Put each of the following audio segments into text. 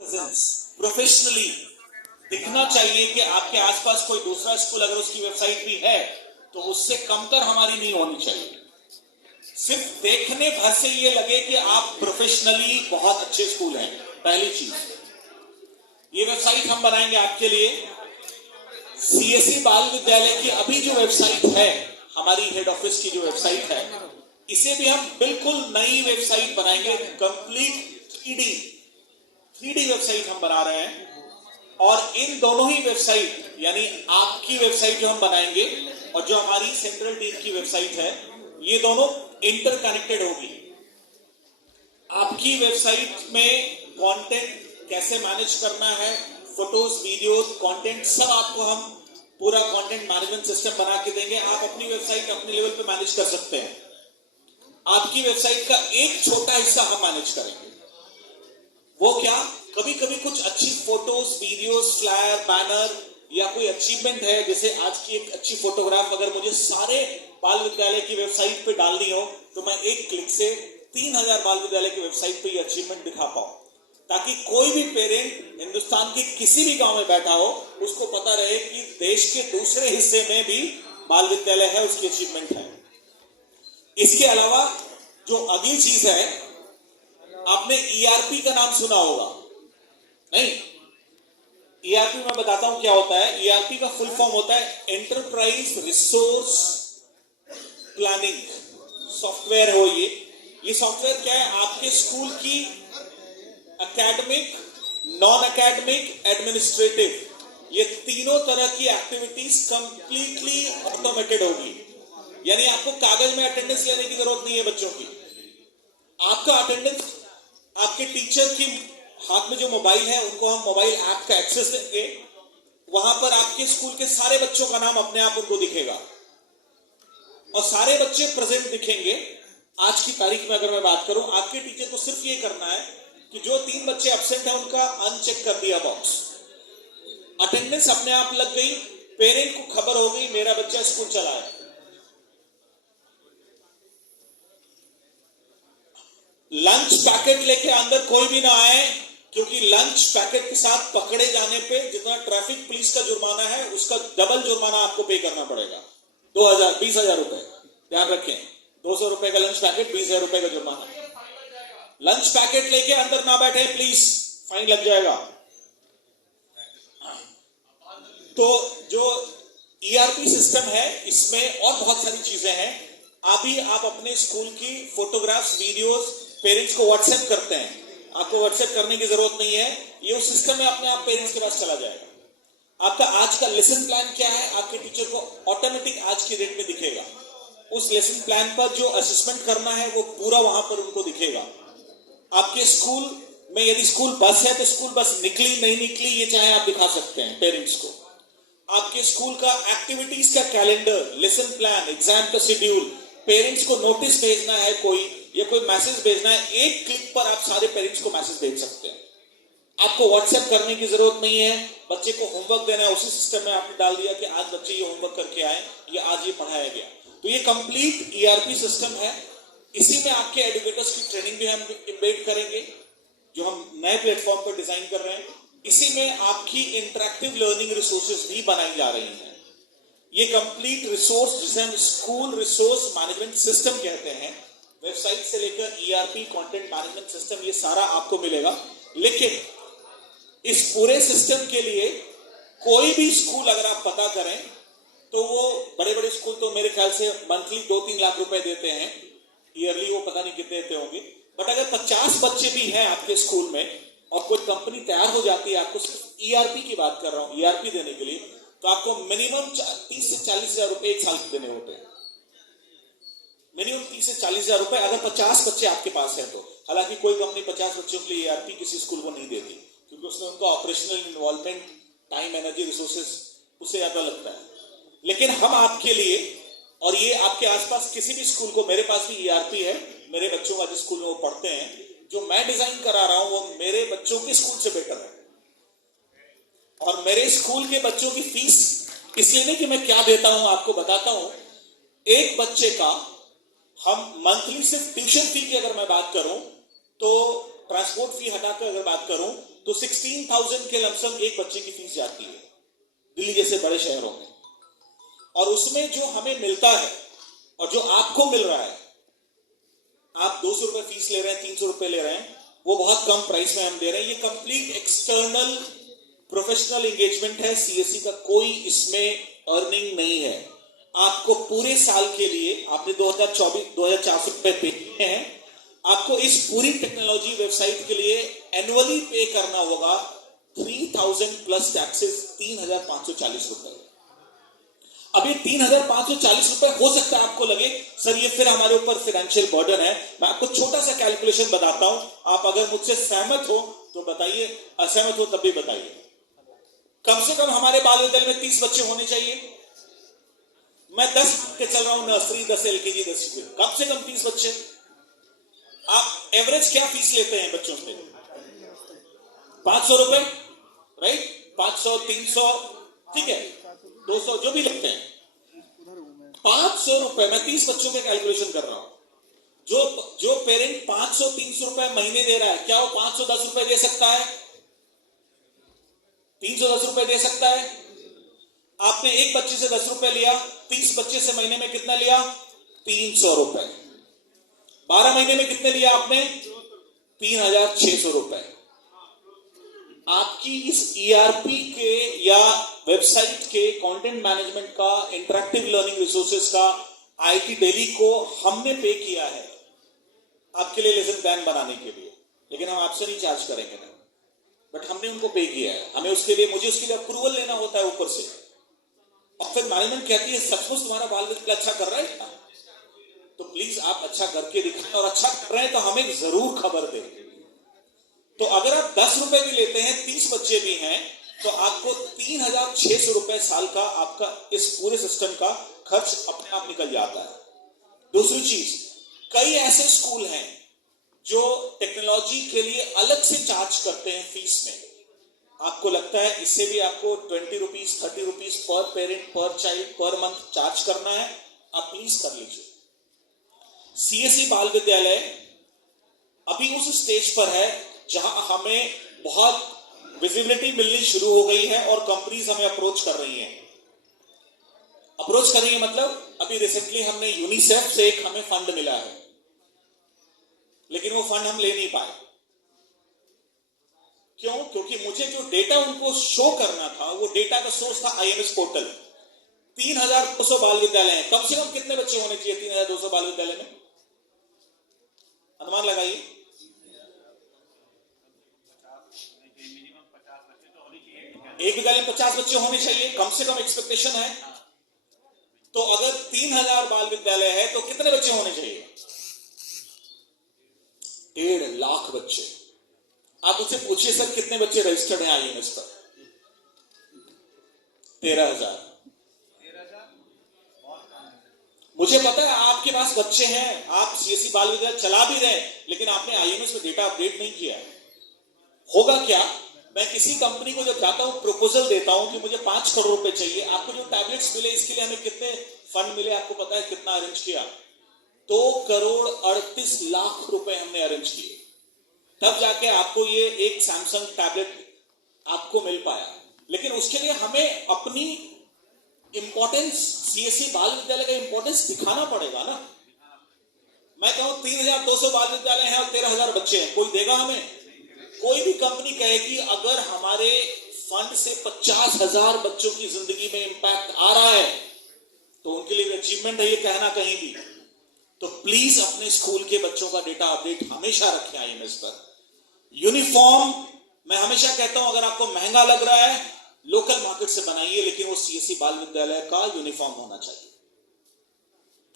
Professionally दिखना चाहिए कि आपके आसपास कोई दूसरा स्कूल अगर उसकी वेबसाइट भी है तो उससे कमतर हमारी नहीं होनी चाहिए। सिर्फ देखने भर से ये लगे कि आप प्रोफेशनली बहुत अच्छे स्कूल हैं। पहली चीज, ये वेबसाइट हम बनाएंगे आपके लिए। सीएससी बाल विद्यालय की अभी जो वेबसाइट है, हमारी हेड ऑफिस की जो वेबसाइट है, इसे भी हम बिल्कुल नई वेबसाइट बनाएंगे। कंप्लीट 3D वेबसाइट हम बना रहे हैं। और इन दोनों ही वेबसाइट, यानी आपकी वेबसाइट जो हम बनाएंगे और जो हमारी सेंट्रल टीम की वेबसाइट है, ये दोनों इंटरकनेक्टेड होगी। आपकी वेबसाइट में कंटेंट कैसे मैनेज करना है, फोटोज, वीडियोस, कंटेंट, सब आपको हम पूरा कंटेंट मैनेजमेंट सिस्टम बना के देंगे। आप अपनी वेबसाइट अपने लेवल पे मैनेज कर सकते हैं। आपकी वेबसाइट का एक छोटा हिस्सा हम मैनेज करेंगे। वो क्या? कभी कभी कुछ अच्छी फोटोज, वीडियोस, फ्लायर, बैनर या कोई अचीवमेंट है, जैसे आज की एक अच्छी फोटोग्राफ अगर मुझे सारे बाल विद्यालय की वेबसाइट पे डालनी हो तो मैं एक क्लिक से 3000 बाल विद्यालय की वेबसाइट पे ये अचीवमेंट दिखा पाऊं, ताकि कोई भी पेरेंट हिंदुस्तान के किसी भी गांव में बैठा हो उसको पता रहे कि देश के दूसरे हिस्से में भी बाल विद्यालय है, उसकी अचीवमेंट है। इसके अलावा जो अगली चीज है, आपने ईआरपी का नाम सुना होगा, नहीं? ईआरपी मैं बताता हूं क्या होता है। ईआरपी का फुल फॉर्म होता है एंटरप्राइज रिसोर्स प्लानिंग सॉफ्टवेयर। हो ये सॉफ्टवेयर क्या है? आपके स्कूल की एकेडमिक, नॉन एकेडमिक, एडमिनिस्ट्रेटिव, ये तीनों तरह की एक्टिविटीज कंप्लीटली ऑटोमेटेड होगी। यानी आपको कागज में अटेंडेंस लेने की जरूरत नहीं है बच्चों की। आपका अटेंडेंस आपके टीचर की हाथ में जो मोबाइल है, उनको हम मोबाइल ऐप का एक्सेस देंगे। वहां पर आपके स्कूल के सारे बच्चों का नाम अपने आप उनको दिखेगा और सारे बच्चे प्रेजेंट दिखेंगे। आज की तारीख में अगर मैं बात करूं, आपके टीचर को सिर्फ ये करना है कि जो 3 बच्चे एब्सेंट हैं उनका अनचेक कर दिया बॉक्स, अटेंडेंस अपने आप लग गई, पेरेंट को खबर हो गई मेरा बच्चा स्कूल चला है। लंच पैकेट लेके अंदर कोई भी ना आए, क्योंकि लंच पैकेट के साथ पकड़े जाने पे जितना ट्रैफिक पुलिस का जुर्माना है, उसका डबल जुर्माना आपको पे करना पड़ेगा। 20,000 रुपए। ध्यान रखें, 200 रुपए का लंच पैकेट, 20,000 रुपए का जुर्माना। लंच पैकेट लेके अंदर ना बैठे प्लीज, फाइन लग जाएगा। तो जो ईआरपी सिस्टम है, इसमें और बहुत सारी चीजें हैं। अभी आप अपने स्कूल की फोटोग्राफ्स, वीडियोस पेरेंट्स को व्हाट्सएप करते हैं, आपको व्हाट्सएप करने की जरूरत नहीं है, ये उस सिस्टम में अपने आप पेरेंट्स के पास चला जाएगा। आपका आज का लेसन प्लान क्या है, आपके टीचर को ऑटोमेटिक आज की डेट में दिखेगा। उस लेसन प्लान पर जो असेसमेंट करना है वो पूरा वहां पर उनको दिखेगा। आपके स्कूल में यदि स्कूल बस है तो स्कूल बस निकली नहीं निकली ये चाहे आप दिखा सकते हैं पेरेंट्स को। आपके स्कूल का एक्टिविटीज का कैलेंडर, लेसन प्लान, एग्जाम का शेड्यूल, पेरेंट्स को नोटिस भेजना है कोई या कोई मैसेज भेजना है, एक क्लिक पर आप सारे पेरेंट्स को मैसेज भेज सकते हैं। आपको व्हाट्सएप करने की जरूरत नहीं है। बच्चे को होमवर्क देना है, उसी सिस्टम में आपने डाल दिया कि आज बच्चे ये होमवर्क करके आए या आज ये पढ़ाया गया। तो ये कंप्लीट ईआरपी सिस्टम है। इसी में आपके एडुकेटर्स की ट्रेनिंग भी हम इम्बेड करेंगे, जो हम नए प्लेटफॉर्म पर डिजाइन कर रहे हैं। इसी में आपकी इंटरेक्टिव लर्निंग रिसोर्सेज भी बनाई जा रही हैं। ये कंप्लीट रिसोर्स, जिसे हम स्कूल रिसोर्स मैनेजमेंट सिस्टम कहते हैं, वेबसाइट से लेकर ईआरपी, कंटेंट मैनेजमेंट सिस्टम, ये सारा आपको मिलेगा। लेकिन इस पूरे सिस्टम के लिए कोई भी स्कूल अगर आप पता करें तो वो बड़े बड़े स्कूल तो मेरे ख्याल से मंथली 2-3 लाख रुपए देते हैं, ईयरली वो पता नहीं कितने देते होंगे। बट अगर 50 बच्चे भी हैं आपके स्कूल में और कोई कंपनी तैयार हो जाती है, आपको सिर्फ ईआरपी की बात कर रहा हूं, ईआरपी देने के लिए, तो आपको मिनिमम 30 से 40 हजार रुपए एक साल के देने होते हैं। मिनिमम 30 से 40 हजार रुपए अगर 50 बच्चे आपके पास है तो। हालांकि कोई कंपनी 50 बच्चों के लिए ईआरपी किसी स्कूल को नहीं देती, क्योंकि उसमें उनका operational involvement, time, energy, resources उससे ज्यादा लगता है। लेकिन हम आपके लिए, और ये आपके आसपास किसी भी स्कूल को, मेरे पास भी ईआरपी है, मेरे बच्चों का जिस स्कूल में वो पढ़ते हैं, जो मैं डिजाइन करा रहा हूं वो मेरे बच्चों के स्कूल से बेटर है। और मेरे स्कूल के बच्चों की फीस इसलिए नहीं कि मैं क्या देता हूं, आपको बताता हूं। एक बच्चे का हम मंथली सिर्फ ट्यूशन फी की अगर मैं बात करूं तो, ट्रांसपोर्ट फी हटाकर अगर बात करूं तो 16,000 के लमसम एक बच्चे की फीस जाती है दिल्ली जैसे बड़े शहरों में। और उसमें जो हमें मिलता है और जो आपको मिल रहा है, आप 200 रुपए फीस ले रहे हैं, 300 रुपए ले रहे हैं, वो बहुत कम प्राइस में हम दे रहे हैं। ये कंप्लीट एक्सटर्नल प्रोफेशनल एंगेजमेंट है। सीएससी का कोई इसमें अर्निंग नहीं है। आपको पूरे साल के लिए आपने 2,400 रुपए पे किए हैं, आपको इस पूरी टेक्नोलॉजी वेबसाइट के लिए एनुअली पे करना होगा 3,000 प्लस टैक्सेस, 3,540 रुपए। अब ये 3,540 रुपए हो सकता है आपको लगे सर ये फिर हमारे ऊपर फाइनेंशियल बर्डन है। मैं आपको छोटा सा कैलकुलेशन बताता हूं, आप अगर मुझसे सहमत हो तो बताइए, असहमत हो तब भी बताइए। कम से कम हमारे बाल विद्यालय में 30 बच्चे होने चाहिए। मैं 10 के चल रहा हूं, नर्सरी 10 LKG 10 कम से कम 30 बच्चे। आप एवरेज क्या फीस लेते हैं बच्चों से? 500 रुपए, राइट? 500, 300, ठीक है, 200 जो भी लगते हैं, 500 रुपए। मैं 30 बच्चों के कैलकुलेशन कर रहा हूं। जो पेरेंट 500, 300 रुपए महीने दे रहा है, क्या वो 510 रुपए दे सकता है? 310 रुपए दे सकता है? आपने एक बच्चे से 10 रुपए लिया, 30 बच्चे से महीने में कितना लिया? 300 रुपए। 12 महीने में कितने लिया आपने? 3,600 रुपए। आपकी इस ERP के या वेबसाइट के कंटेंट मैनेजमेंट का, इंटरैक्टिव लर्निंग रिसोर्सेज का, IT दिल्ली को हमने पे किया है आपके लिए लेसन प्लान बनाने के लिए, लेकिन हम आपसे नहीं चार्ज करेंगे ना, बट हमने उनको पे किया है। हमें उसके लिए, मुझे उसके लिए अप्रूवल लेना होता है ऊपर से, और फिर मैनेजमेंट कहती है सचमुच तुम्हारा बाल विद्यालय अच्छा कर रहा है, तो प्लीज आप अच्छा करके दिखाएं, और अच्छा कर रहे हैं तो हमें जरूर खबर दें। तो अगर आप 10 रुपए भी लेते हैं, 30 बच्चे भी हैं, तो आपको 3,600 रुपए साल का आपका इस पूरे सिस्टम का खर्च अपने आप निकल जाता है। दूसरी चीज, कई ऐसे स्कूल हैं जो टेक्नोलॉजी के लिए अलग से चार्ज करते हैं फीस में। आपको लगता है इससे भी आपको 20 रुपीज, 30 रुपीज पर पेरेंट, पर चाइल्ड, पर मंथ चार्ज करना है, आप प्लीज कर लीजिए। CSE बाल विद्यालय अभी उस स्टेज पर है जहां हमें बहुत विजिबिलिटी मिलनी शुरू हो गई है और कंपनीज हमें अप्रोच कर रही हैं। मतलब अभी रिसेंटली हमने यूनिसेफ से एक हमें फंड मिला है, लेकिन वो फंड हम ले नहीं पाए। क्यों? क्योंकि मुझे जो डेटा उनको शो करना था, वो डेटा का सोर्स था IMS पोर्टल। 3,200 बाल विद्यालय हैं, कम से कम कितने बच्चे होने चाहिए 3,200 बाल विद्यालय में? अनुमान लगाइए। एक विद्यालय में 50 बच्चे होने चाहिए, कम से कम एक्सपेक्टेशन है। तो अगर 3,000 बाल विद्यालय है तो कितने बच्चे होने चाहिए? 1.5 लाख बच्चे। आप मुझसे पूछिए सर कितने बच्चे रजिस्टर्ड हैं IMS पर? 13,000। मुझे पता है आपके पास बच्चे हैं, आप CSE बाल विद्यालय चला भी रहे, लेकिन आपने IMS में डेटा अपडेट नहीं किया है। होगा क्या, मैं किसी कंपनी को जब जाता हूं, प्रपोजल देता हूं कि मुझे 5 करोड़ रुपए चाहिए, आपको जो टैबलेट्स मिले इसके लिए हमें कितने फंड मिले आपको पता है? कितना अरेंज किया? 2,38,00,000 रुपए हमने अरेंज किए, तब जाके आपको ये एक सैमसंग टैबलेट आपको मिल पाया। लेकिन उसके लिए हमें अपनी इंपॉर्टेंस, CSE बाल विद्यालय का इंपॉर्टेंस दिखाना पड़ेगा ना। मैं कहूं 3,200 बाल विद्यालय हैं और 13,000 बच्चे हैं, कोई देगा हमें? कोई भी कंपनी कहेगी अगर हमारे फंड से 50,000 बच्चों की जिंदगी में इंपैक्ट आ रहा है तो उनके लिए अचीवमेंट है ये कहना कहीं भी। तो प्लीज अपने स्कूल के बच्चों का डेटा अपडेट हमेशा रखें IMS पर। यूनिफॉर्म, मैं हमेशा कहता हूं अगर आपको महंगा लग रहा है लोकल मार्केट से बनाइए, लेकिन वो CSE बाल विद्यालय का यूनिफॉर्म होना चाहिए।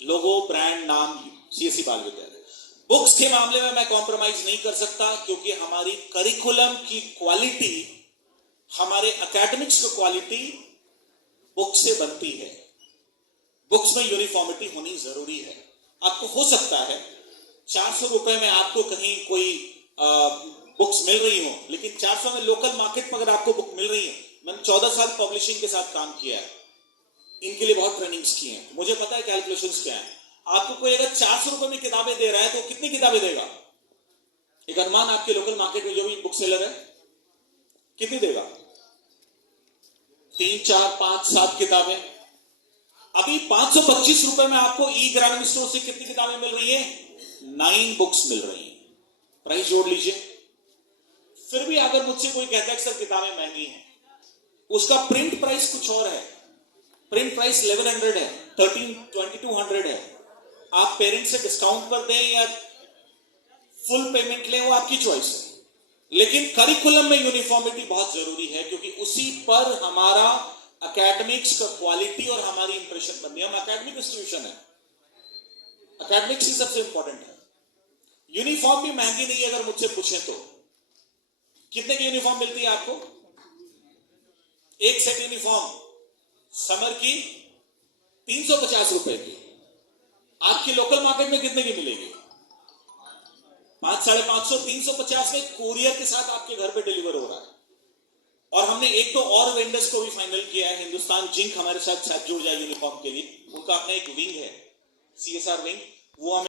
लोगो, ब्रांड, नाम, CSE बाल विद्यालय। बुक्स के मामले में मैं कॉम्प्रोमाइज नहीं कर सकता, क्योंकि हमारी करिकुलम की क्वालिटी, हमारे एकेडमिक्स की क्वालिटी बुक्स से बनती है। बुक्स में यूनिफॉर्मिटी होनी जरूरी है। आपको हो सकता है 400 रुपए में आपको कहीं कोई बुक्स मिल रही हो, लेकिन 400 में लोकल मार्केट पर अगर आपको बुक मिल रही है, मैंने 14 साल पब्लिशिंग के साथ काम किया है, इनके लिए बहुत ट्रेनिंग्स की हैं, मुझे पता है कैलकुलेशंस क्या है। आपको कोई अगर 400 रुपए में किताबें दे रहा है तो कितनी किताबें देगा? एक अनुमान आपके लोकल मार्केट में जो भी बुक सेलर है कितनी देगा? 3, 4, 5, 7 किताबें। अभी 525 रुपए में आपको ई ग्रामीण स्टोर से कितनी किताबें मिल रही है? 9 बुक्स मिल रही हैं। प्राइस जोड़ लीजिए। फिर भी अगर मुझसे कोई कहता है कि सर किताबें महंगी हैं, उसका प्रिंट प्राइस कुछ और है। प्रिंट प्राइस 1100 है, 2200 है। आप पेरेंट से डिस्काउंट पर दें या फुल पेमेंट लें, वो आपकी चॉइस है। लेकिन करिकुलम में यूनिफॉर्मिटी बहुत जरूरी है, क्योंकि उसी पर हमारा एकेडमिक्स का क्वालिटी और हमारी इंप्रेशन बनती है। हम एकेडमिक इंस्टीट्यूशन है, एकेडमिक्स ही सबसे इंपॉर्टेंट है। यूनिफॉर्म भी महंगी नहीं है। अगर मुझसे पूछे तो कितने की यूनिफॉर्म मिलती है आपको? एक सेट यूनिफॉर्म समर की 350 रुपए की। आपकी लोकल मार्केट में कितने की मिलेगी? 500, 550, 350 में कोरियर के साथ आपके घर पे डिलीवर हो रहा है। और हमने एक तो और वेंडर्स को भी फाइनल किया है। हिंदुस्तान जिंक हमारे साथ जुड़ जाए यूनिफॉर्म के लिए। उनका अपना एक विंग है, CSR विंग, वो हमें